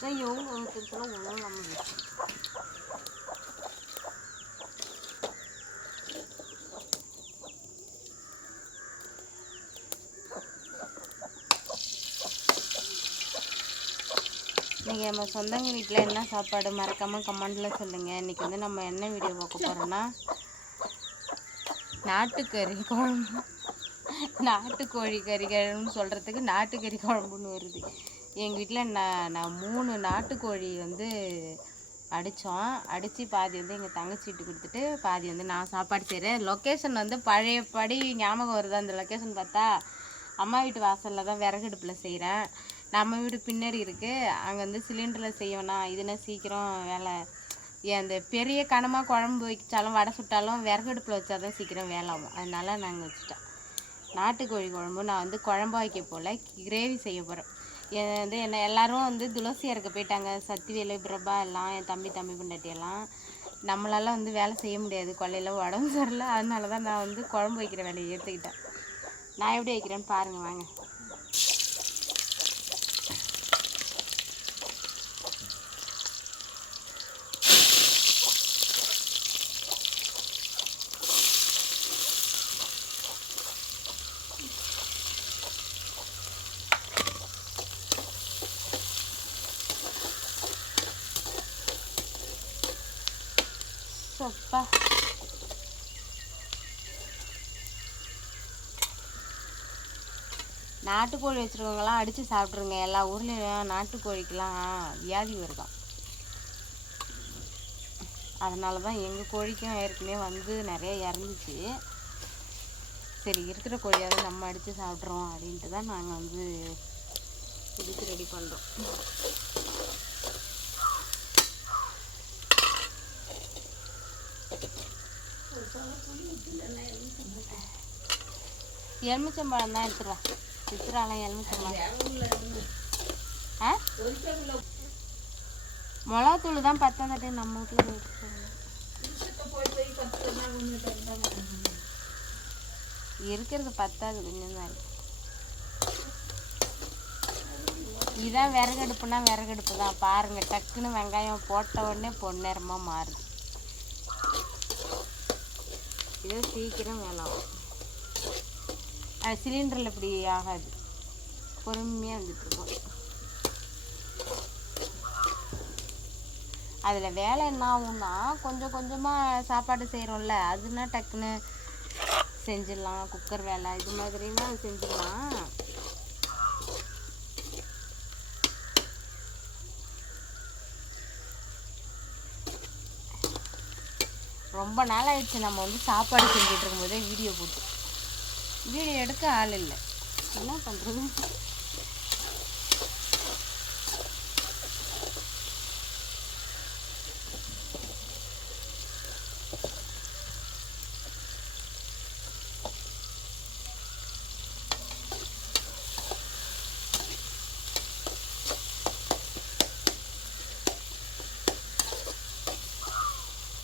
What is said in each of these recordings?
cái vô từ từ nó làm gì இன்றைக்கி நம்ம சொந்தங்க வீட்டில் என்ன சாப்பாடு மறக்காமல் கமெண்டில் சொல்லுங்கள். இன்றைக்கி வந்து நம்ம என்ன வீடியோ பார்க்க போகிறோன்னா நாட்டுக்கறி குழம்பு. நாட்டுக்கோழி கறின்னு சொல்கிறதுக்கு நாட்டுக்கறி குழம்புன்னு வருது. எங்கள் வீட்டில் நான் 3 நாட்டுக்கோழி வந்து அடித்து பாதி வந்து எங்கள் தங்கச்சி வீட்டு கொடுத்துட்டு பாதி வந்து நான் சாப்பாடு செய்கிறேன். லொக்கேஷன் வந்து பழையபடி ஞாபகம் வருது. அந்த லொக்கேஷன் பார்த்தா அம்மா வீட்டு வாசலில் தான் விறகடுப்பில் செய்கிறேன். நம்ம வீடு பின்னாடி இருக்குது. அங்கே வந்து சிலிண்டரில் செய்யணும். இதுனா சீக்கிரம் வேலை. அந்த பெரிய கனமாக குழம்பு வச்சாலும் வடை சுட்டாலும் விறகடுப்பில் வச்சா தான் சீக்கிரம் வேலை ஆகும். அதனால நாங்கள் வச்சுட்டோம். நாட்டுக்கோழி குழம்பு நான் வந்து குழம்பா வைக்க போல் கிரேவி செய்ய போகிறேன். வந்து என்ன எல்லோரும் வந்து துளசி இறக்க போயிட்டாங்க. சத்திவேலு பிரபா எல்லாம் என் தம்பி பொண்டாட்டியெல்லாம். நம்மளால வந்து வேலை செய்ய முடியாது, கொல்லையில் உடம்பு சரியில்லை. அதனால தான் நான் வந்து குழம்பு வைக்கிற வேலையை ஏற்றுக்கிட்டேன். நான் எப்படி வைக்கிறேன்னு பாருங்கள் வாங்க. சப்பா நாட்டுக்கோழி வச்சுருக்கவங்களாம் அடித்து சாப்பிட்ருங்க. எல்லா ஊர்லேயும் நாட்டுக்கோழிக்கெலாம் வியாதி வருதான். அதனால தான் எங்கள் கோழிக்கும் ஏற்கனவே வந்து நிறைய இறந்துச்சு. சரி இருக்கிற கோழியாவது நம்ம அடித்து சாப்பிட்றோம் அப்படின்ட்டு தான் நாங்கள் வந்து இதுக்கு ரெடி பண்ணுறோம். எலுமிச்சம்பழம் தான் எடுத்துடலாம் எலுமிச்சம்பழம். மிளகாத்தூள் தான் பத்தாதட்டு நம்ம வீட்டில் இருக்கிறது பத்தாது, கொஞ்சம் தான் இருக்கு. இதுதான் விறகடுப்புனா விறகடுப்பு தான். பாருங்கள், டக்குன்னு வெங்காயம் போட்ட உடனே பொன்னிறமாக மாறுது. இதோ சீக்கிரம் வேலை ஆகும். சிலிண்டரில் இப்படி ஆகாது, பொறுமையாக வந்துட்டுருக்கோம். அதில் வேலை என்ன ஆகும்னா கொஞ்சம் கொஞ்சமாக சாப்பாடு செய்கிறோம்ல, அதுனா டக்குன்னு செஞ்சிடலாம். குக்கர் வேலை இது மாதிரினா செஞ்சிடலாம். ரொம்ப நாள் ஆயிடுச்சு நம்ம வந்து சாப்பாடு செஞ்சுட்டு இருக்கும்போதே வீடியோ போட்டு. வீடியோ எடுக்க ஆள் இல்லை, என்ன பண்ணுறது?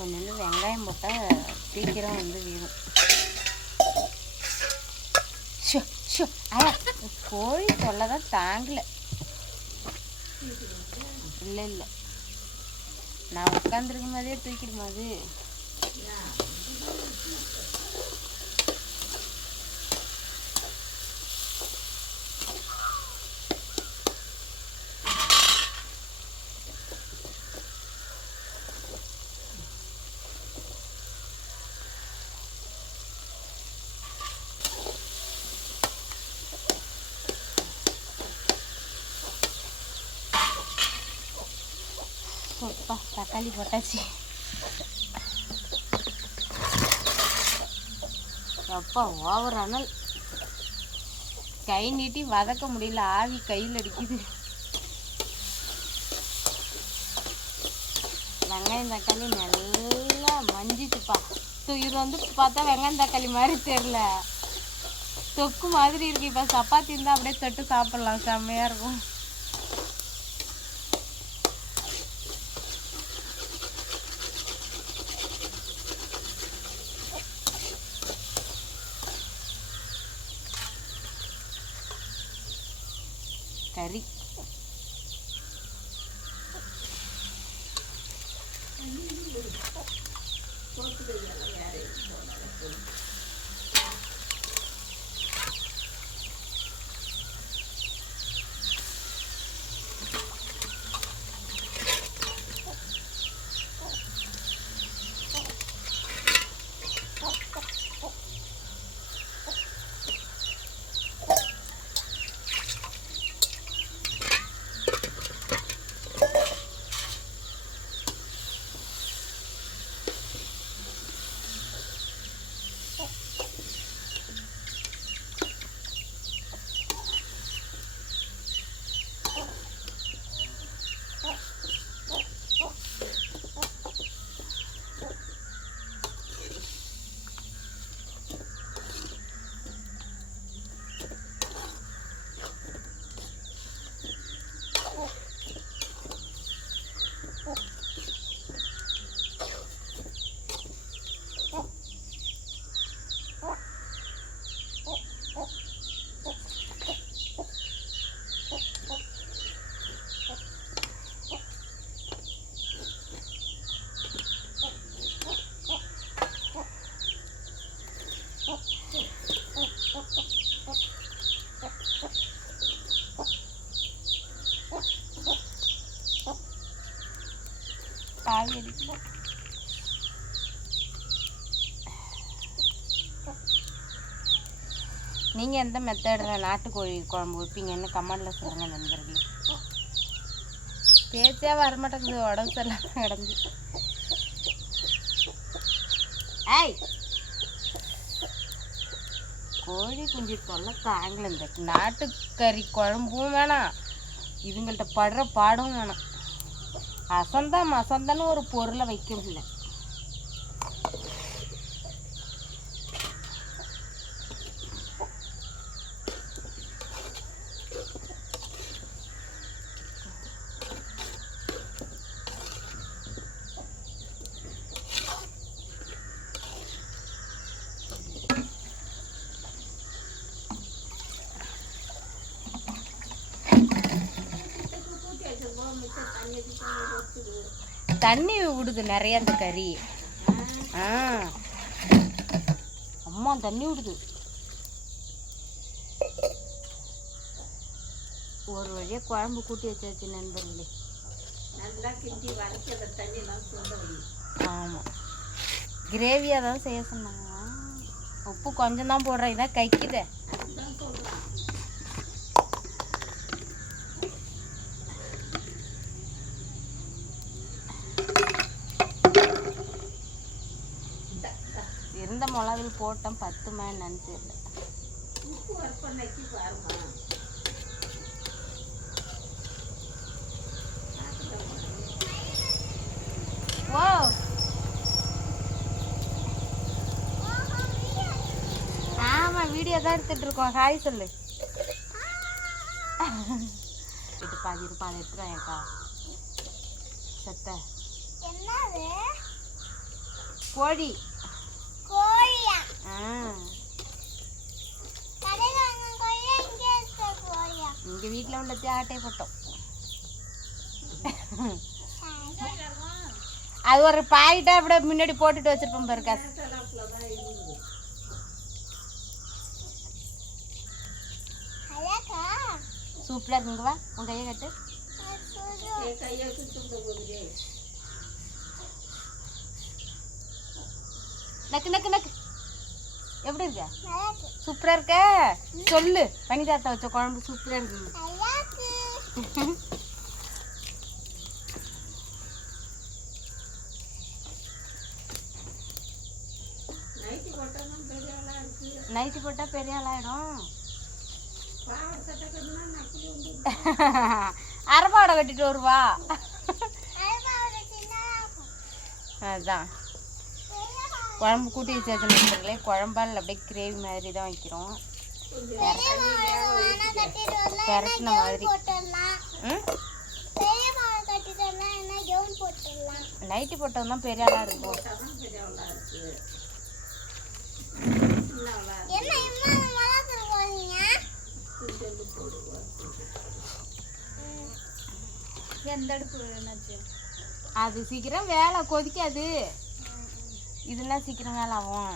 கொஞ்சோண்டு வெங்காயம் போட்டால் சீக்கிரம் வந்து வேணும். கோழி தொல்லை தான் தாங்கலை. இல்லை நான் உட்காந்துருக்கும் போதே தூக்கிடுமா அது. அப்பா தக்காளி போட்டாச்சு. அப்பா ஓவர் அனல், கை நீட்டி வதக்க முடியல, ஆவி கையில் அடிக்குது. வெங்காயம் தக்காளி நல்லா மஞ்சிச்சுப்பா. இது வந்து பார்த்தா வெங்காயம் தக்காளி மாதிரி தெரில, தொக்கு மாதிரி இருக்கு. இப்போ சப்பாத்தி இருந்தால் அப்படியே தொட்டு சாப்பிட்லாம், செம்மையாக இருக்கும். கறி. காய்கறி நீங்கள் எந்த மெத்தடில் நாட்டுக்கோழி குழம்பு வைப்பீங்கன்னு கமெண்டில் சொல்லுங்கள் நண்பர்களே. பேச்சே வரமாட்டேங்குது, உடம்பு சரியில்லாம கிடந்து. ஏய், கோழி குஞ்சு தொல்லை தாங்கல. இந்த நாட்டுக்கறி குழம்பும் வேணாம், இதுங்கள்ட்ட படுற பாடும் வேணாம். மசந்தான்னு ஒரு பொருளை வைக்க முடியல. தண்ணி விடுது நிறைய அந்த கறி. அம்மா தண்ணி விடுது. ஒரு வழியாக குழம்பு கூட்டி வச்சாச்சு நண்பர்களே. நல்லா கிண்டி வதக்கி அந்த தண்ணியெல்லாம் சொல்ல. ஆமாம், கிரேவியாக தான் செய்ய சொன்னாங்க. உப்பு கொஞ்சம் தான் போடுறேன், இதான் கைக்குதே. இருந்த மிளகாவில் போட்டோம், 10 என்னன்னு தெரியல. ஓ, ஆமாம், வீடியோ தான் எடுத்துட்டு இருக்கோம். ஹாய் சொல்லு. இது பாதி இருப்பா, அதை எடுத்துறாக்கா. சத்த கோழி. இங்க வீட்டில் உள்ள ஆட்டை போட்டோம். அது ஒரு பாயிட்டா அப்படியே முன்னாடி போட்டுட்டு வச்சிருப்போம் பாருக்கா. சூப்பரா இருக்குங்க. வா, உன் கையை கட்டு. நக்கு நக்கு நக்கு. எப்படி இருக்க? சூப்பரா இருக்க. சொல்லு, பனிதாத்தா வச்ச குழம்பு சூப்பரா இருக்கு. நைட்டு போட்டா பெரிய ஆளாயிடும். அரபாடை கட்டிட்டு வருவா. அதுதான் குழம்பு கூட்டி வச்சாச்சு நண்பர்களே. குழம்பால் அப்படியே கிரேவி மாதிரி தான் வைக்கிறோம். பெரட்டின மாதிரி. நைட்டு போட்டோம் தான் பெரிய ஆளாக இருக்கும். எந்த அடுப்பு என்னாச்சு? அது சீக்கிரம் வேலை கொதிக்காது. இதெல்லாம் சீக்கிரம் வேலை ஆகும்.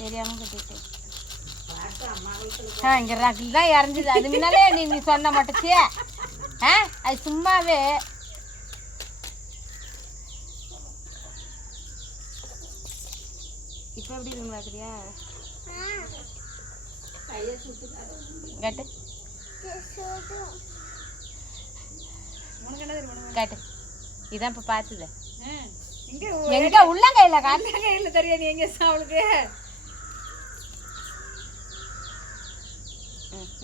தெரியாம கட்டிட்டு இங்க ரகில் தான் இறஞ்சுது. அது முன்னாலே நீ சொன்ன மாட்டேச்சியே. அது சும்மாவே இப்ப எப்படி இருக்கு பாக்குறியா? கேட்டு கேட்டு இதான் இப்ப பாத்துது. எங்க உள்ளங்கையில கையில தெரியாது எங்க அவளுக்கு.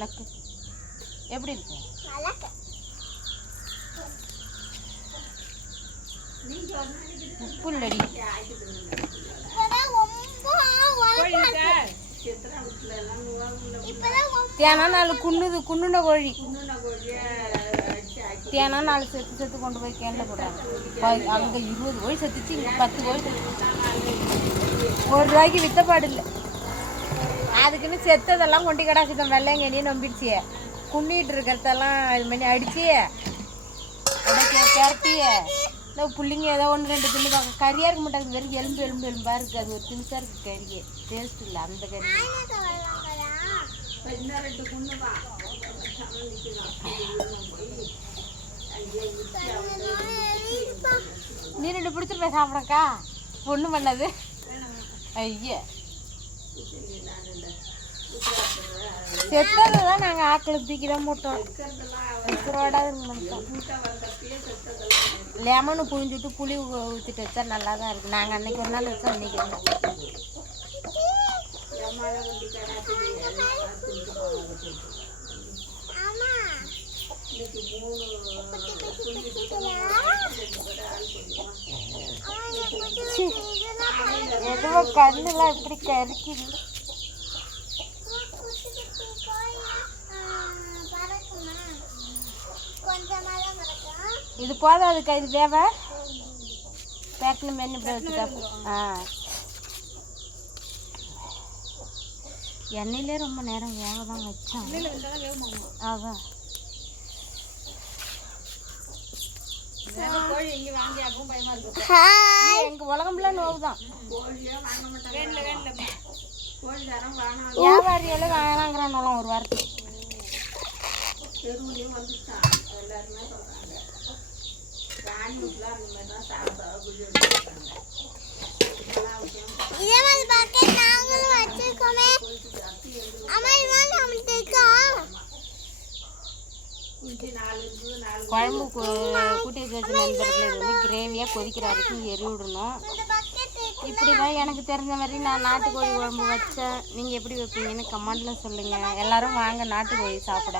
நக்கு எப்படி இருக்கு? உப்பு இல்லடி. தேனா நாலு குன்னுன கோழி தேனா நாலு செத்து கொண்டு போய் கேன்ல போடுறாங்க. அங்கே 20 கோழி செத்துச்சு, இங்கே 10 கோழி ₹1 வித்தப்பாடு இல்லை. அதுக்குன்னு செத்ததெல்லாம் கொண்டு கடாச்சிட்டோம். வெள்ளைங்கனியே நம்பிடுச்சு. குன்னிட்டு இருக்கிறதெல்லாம் இது பண்ணி அடிச்சு திரட்டி இந்த பிள்ளைங்க ஏதோ 1-2 தின்னு பார்க்க கறியாக இருக்க மாட்டாங்க. வெறும் எலும்பா இருக்குது. அது ஒரு திமிசாக இருக்குது. கறியே டேஸ்ட் இல்லை அந்த கறி. நீ 2 பிடிச்சிருப்ப சாப்பிடக்கா ஒன்றும் பண்ணது. ஐயா செத்ததான் நாங்கள் ஆக்களை தூக்கி தான் போட்டோம். லெமனு புழிஞ்சுட்டு புளி ஊற்றிட்டு வச்சா நல்லா தான் இருக்குது. நாங்கள் அன்னைக்கு ஒரு நாள் வச்சோம். அன்னைக்கு எதுவோ கண்ணுலாம் இப்படி கறிக்குது. இது போதாதுக்கா, இது வேவ பேக்கில் மென்னு இப்படி வச்சுட்டா. எண்ணெயிலே ரொம்ப நேரம் வேக தான் வச்சோம். அதான் எங்க உலகம்ல நோவுதான். வியாபாரியால வேணாங்கிறான் ஒரு வாரத்துக்கு. குழம்பு கூட்டி வச்சு நண்பர்கள் இது வந்து கிரேவியாக கொதிக்கிற வரைக்கும் எரி விடணும். இப்படி தான் எனக்கு தெரிஞ்ச மாதிரி நான் நாட்டுக்கோழி குழம்பு வச்சேன். நீங்கள் எப்படி வைப்பீங்கன்னு கமெண்டில் சொல்லுங்கள். எல்லோரும் வாங்க நாட்டுக்கோழி சாப்பிட.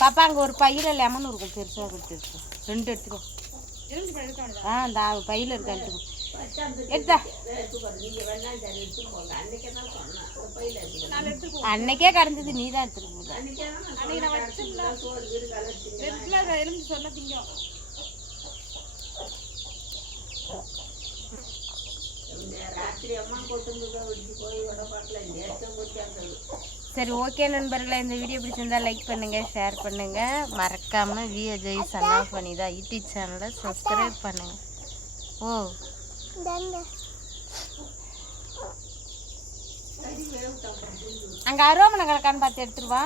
பாப்பா அங்கே ஒரு பையில் லெமன் இருக்கும் பெருசாக கொடுத்துருக்கு. 2 எடுத்துக்கோ. இந்த பையில் இருக்க எடுத்துக்கோ. எடுத்தா அன்னைக்கே கரைஞ்சது நீ தான் எடுத்துட்டு போகுது. சரி ஓகே நண்பர்களே, இந்த வீடியோ பிடிச்சிருந்தா லைக் பண்ணுங்கள், ஷேர் பண்ணுங்கள். மறக்காமல் விஜய் சன்னா பண்ணிதா யூடியூப் சேனலை சப்ஸ்கிரைப் பண்ணுங்கள். ஓ அங்கே அருவாமனை கிடக்கான்னு பார்த்து எடுத்துருவா.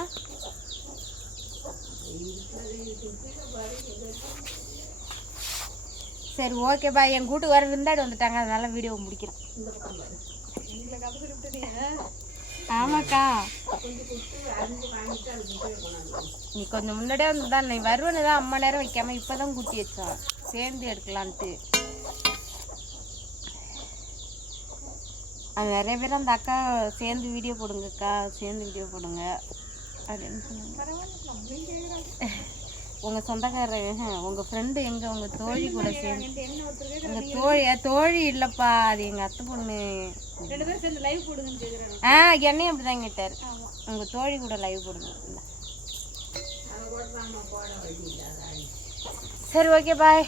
சரி ஓகே பாய். என் கூட்டு வர விருந்தாடி வந்துட்டாங்க, அதனால வீடியோ முடிக்கிறேன். ஆமாக்கா நீ கொஞ்சம் முன்னாடியே வந்து தான் நீ வருவன்னு தான் அம்மா நேரம் வைக்காம இப்போதான் கூட்டி வச்சோம் சேர்ந்து எடுக்கலான்ட்டு. அது நிறைய பேர் அந்த அக்கா சேர்ந்து வீடியோ போடுங்கக்கா, சேர்ந்து வீடியோ போடுங்க அப்படின்னு சொன்னாங்க. உங்கள் சொந்தக்காரர் உங்கள் ஃப்ரெண்டு எங்கே உங்கள் தோழி கூட சேர்ந்து உங்கள் தோழி இல்லைப்பா, அது எங்கள் அத்தை பொண்ணு. என்னையும் அப்படி தான் கேட்டார். உங்கள் தோழி கூட லைவ் போடுங்க. சரி ஓகே பாய்.